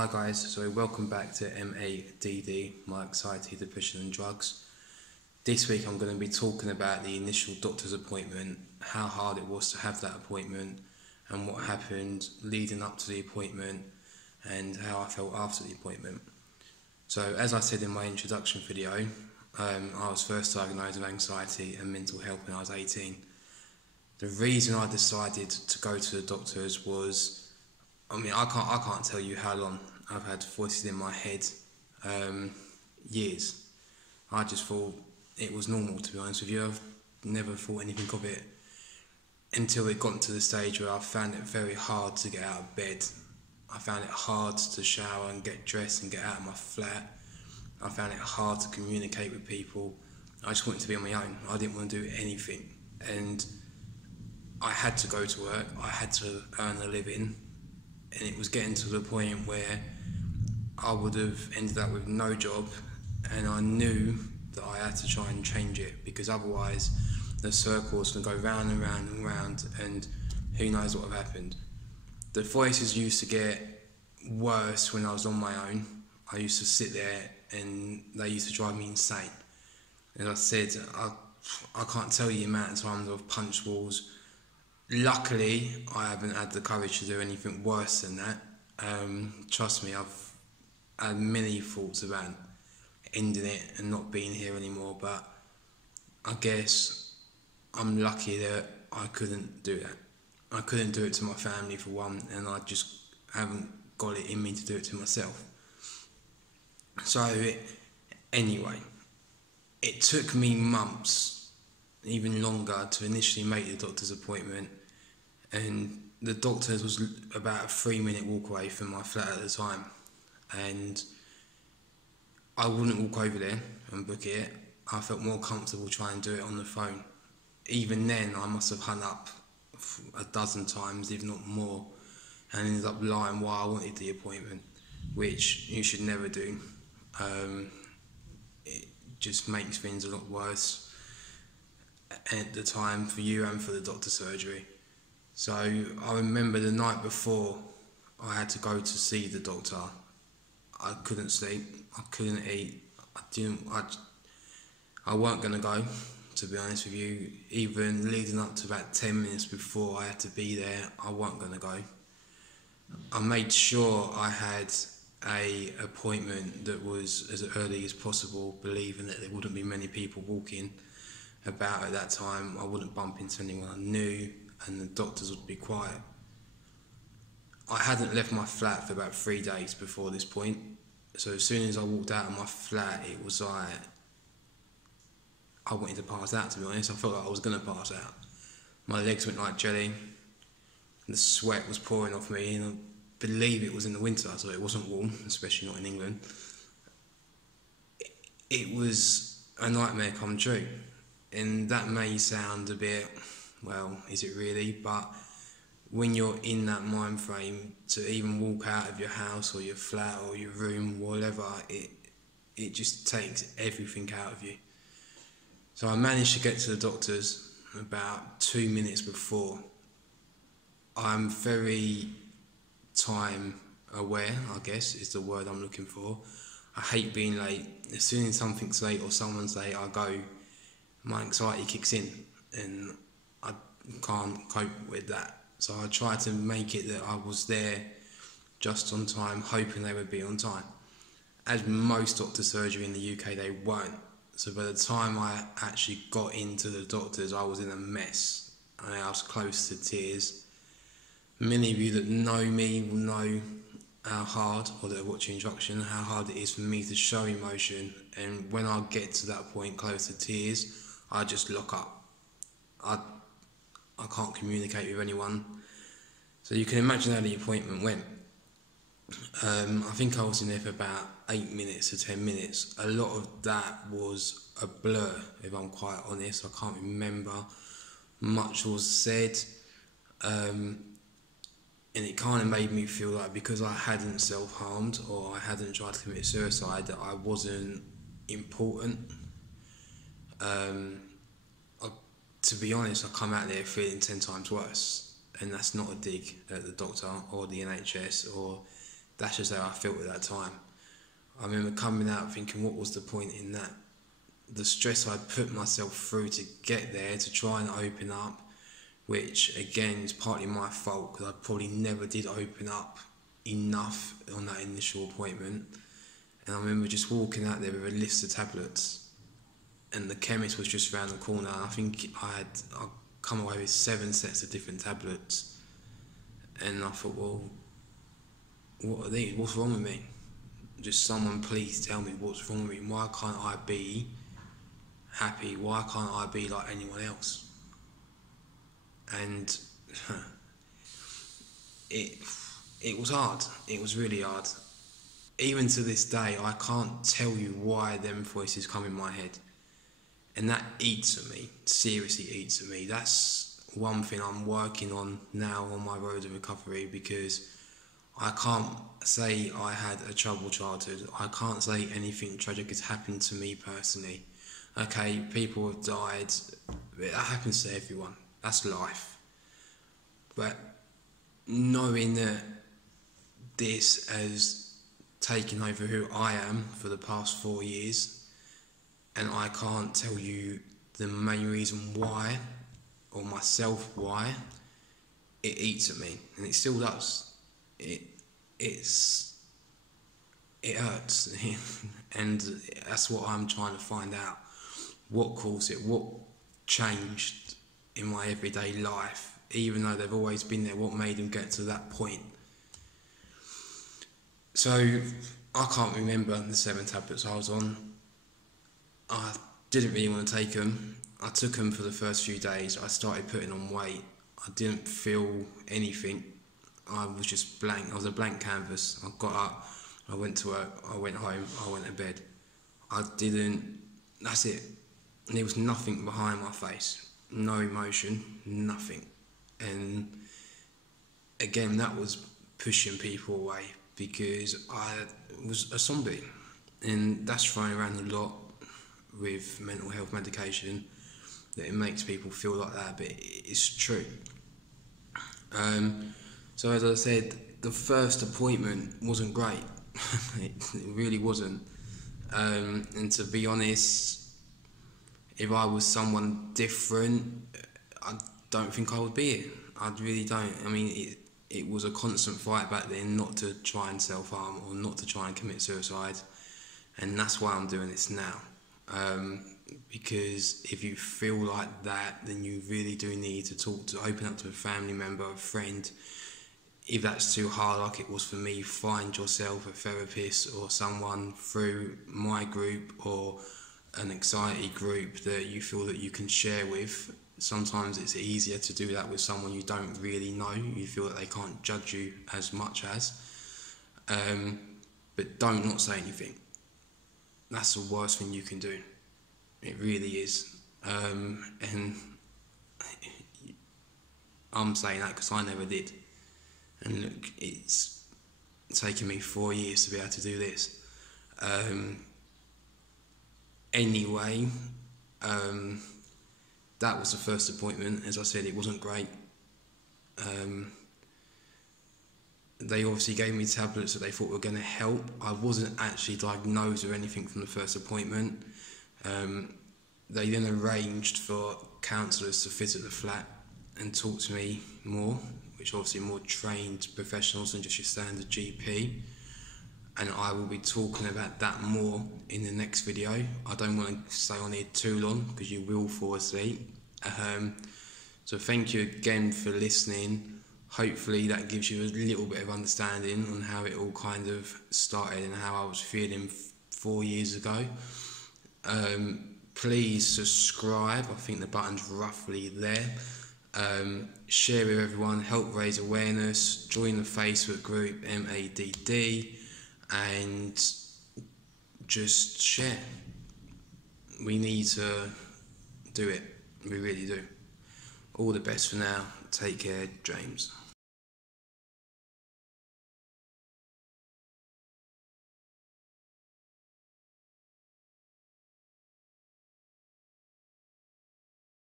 Hi guys, so welcome back to MADD, my anxiety, depression and drugs. This week I'm going to be talking about the initial doctor's appointment, how hard it was to have that appointment and what happened leading up to the appointment and how I felt after the appointment. So as I said in my introduction video, I was first diagnosed with anxiety and mental health when I was 18. The reason I decided to go to the doctors was, I can't tell you how long I've had voices in my head, years. I just thought it was normal, to be honest with you. I've never thought anything of it until it got to the stage where I found it very hard to get out of bed. I found it hard to shower and get dressed and get out of my flat. I found it hard to communicate with people. I just wanted to be on my own. I didn't want to do anything. And I had to go to work. I had to earn a living. And it was getting to the point where I would have ended up with no job, and I knew that I had to try and change it, because otherwise the circle was going to go round and round and round, and who knows what would have happened. The voices used to get worse when I was on my own. I used to sit there and they used to drive me insane. As I said, I can't tell you the amount of times I've punched walls. Luckily, I haven't had the courage to do anything worse than that. Trust me, I've had many thoughts about ending it and not being here anymore, but I guess I'm lucky that I couldn't do that. I couldn't do it to my family for one, and I just haven't got it in me to do it to myself. So anyway, it took me months, even longer, to initially make the doctor's appointment. And the doctor's was about a 3-minute walk away from my flat at the time, and I wouldn't walk over there and book it. I felt more comfortable trying to do it on the phone. Even then, I must have hung up a dozen times, if not more, and ended up lying why I wanted the appointment, which you should never do. It just makes things a lot worse at the time for you and for the doctor's surgery. So I remember the night before I had to go to see the doctor, I couldn't sleep, I couldn't eat, I weren't going to go, to be honest with you. Even leading up to about 10 minutes before I had to be there, I weren't going to go. I made sure I had an appointment that was as early as possible, believing that there wouldn't be many people walking about at that time. I wouldn't bump into anyone I knew, and the doctors would be quiet. I hadn't left my flat for about 3 days before this point, so as soon as I walked out of my flat, it was like, I wanted to pass out, to be honest. I felt like I was going to pass out. My legs went like jelly, the sweat was pouring off me, and I believe it was in the winter, so it wasn't warm, especially not in England. It was a nightmare come true, and that may sound a bit, well, is it really? But when you're in that mind frame, to even walk out of your house or your flat or your room, whatever, it just takes everything out of you. So I managed to get to the doctor's about 2 minutes before. I'm very time aware, I guess is the word I'm looking for. I hate being late. As soon as something's late or someone's late, I go, my anxiety kicks in, and I can't cope with that. So I try to make it that I was there just on time, hoping they would be on time. As most doctor surgery in the UK, they weren't. So by the time I actually got into the doctors, I was in a mess, and I was close to tears. Many of you that know me will know how hard, or that are watching instruction, how hard it is for me to show emotion. And when I get to that point, close to tears, I just lock up. I can't communicate with anyone. So you can imagine how the appointment went. I think I was in there for about 8 minutes to 10 minutes. A lot of that was a blur, if I'm quite honest. I can't remember much was said. And it kind of made me feel like, because I hadn't self-harmed or I hadn't tried to commit suicide, that I wasn't important. To be honest, I come out there feeling 10 times worse, and that's not a dig at the doctor or the NHS or that's just how I felt at that time. I remember coming out thinking, what was the point in that? The stress I'd put myself through to get there, to try and open up, which again is partly my fault because I probably never did open up enough on that initial appointment. And I remember just walking out there with a list of tablets, and the chemist was just around the corner. I think I'd come away with 7 sets of different tablets, and I thought, well, what are these? What's wrong with me? Just someone please tell me what's wrong with me. Why can't I be happy? Why can't I be like anyone else? And it was hard. It was really hard. Even to this day, I can't tell you why them voices come in my head. And that eats at me, seriously eats at me. That's one thing I'm working on now on my road to recovery, because I can't say I had a troubled childhood. I can't say anything tragic has happened to me personally. Okay, people have died. That happens to everyone. That's life. But knowing that this has taken over who I am for the past 4 years, and I can't tell you the main reason why, or myself why, it eats at me, and it still does. It hurts, and that's what I'm trying to find out. What caused it? What changed in my everyday life? Even though they've always been there, what made them get to that point? So I can't remember the 7 tablets I was on. I didn't really want to take them. I took them for the first few days. I started putting on weight. I didn't feel anything. I was just blank. I was a blank canvas. I got up, I went to work, I went home, I went to bed. That's it. And there was nothing behind my face. No emotion, nothing. And again, that was pushing people away, because I was a zombie. And that's thrown around a lot with mental health medication, that it makes people feel like that, but it's true. So as I said, the first appointment wasn't great. It really wasn't. And to be honest, if I was someone different, I don't think I would be here. I really don't. I mean, it was a constant fight back then not to try and self-harm or not to try and commit suicide. And that's why I'm doing this now. Because if you feel like that, then you really do need to open up to a family member, a friend. If that's too hard, like it was for me, find yourself a therapist or someone through my group or an anxiety group that you feel that you can share with. Sometimes it's easier to do that with someone you don't really know. You feel that they can't judge you as much as. But don't not say anything. That's the worst thing you can do. It really is. And I'm saying that because I never did. And look, it's taken me 4 years to be able to do this. Anyway, that was the first appointment. As I said, it wasn't great. They obviously gave me tablets that they thought were going to help. I wasn't actually diagnosed or anything from the first appointment. They then arranged for counsellors to visit the flat and talk to me more, which obviously more trained professionals than just your standard GP. And I will be talking about that more in the next video. I don't want to stay on here too long because you will fall asleep. So thank you again for listening. Hopefully that gives you a little bit of understanding on how it all kind of started and how I was feeling 4 years ago. Please subscribe. I think the button's roughly there. Share with everyone, help raise awareness, join the Facebook group MADD, and just share. We need to do it. We really do. All the best for now. Take care, James.